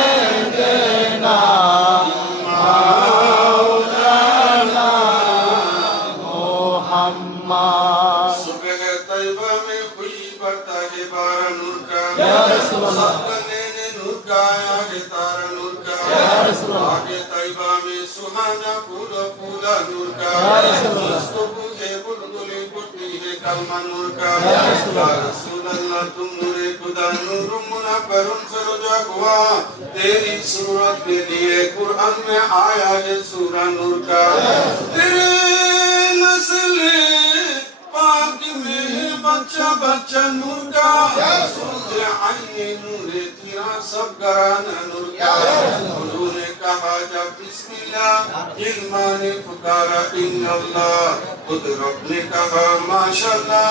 سیدنا مولانا محمد صبح طیبہ میں ہوئی برتا ہے بارہ نور کا یا رسول اللہ سبنے نور کا آگے تارا نور کا یا رسول اللہ آگے طیبہ میں سہانا پھولا پھولا نور کا یا رسول اللہ مستقو ہے بلبلی بٹی ہے کلمہ نور کا یا رسول اللہ یا رسول اللہ تم نور خدا نور منور سرجا ہوا تیری صورت کے لیے قرآن میں آیا ہے سورہ نور کا تیرے نسل پاک میں بچہ بچہ نور کا تیرے عین نور تیرا سب گرانا نور کا حضور نے کہا جب بسم اللہ علمہ نے پکارا ان اللہ خود رب نے کہا ماشاءاللہ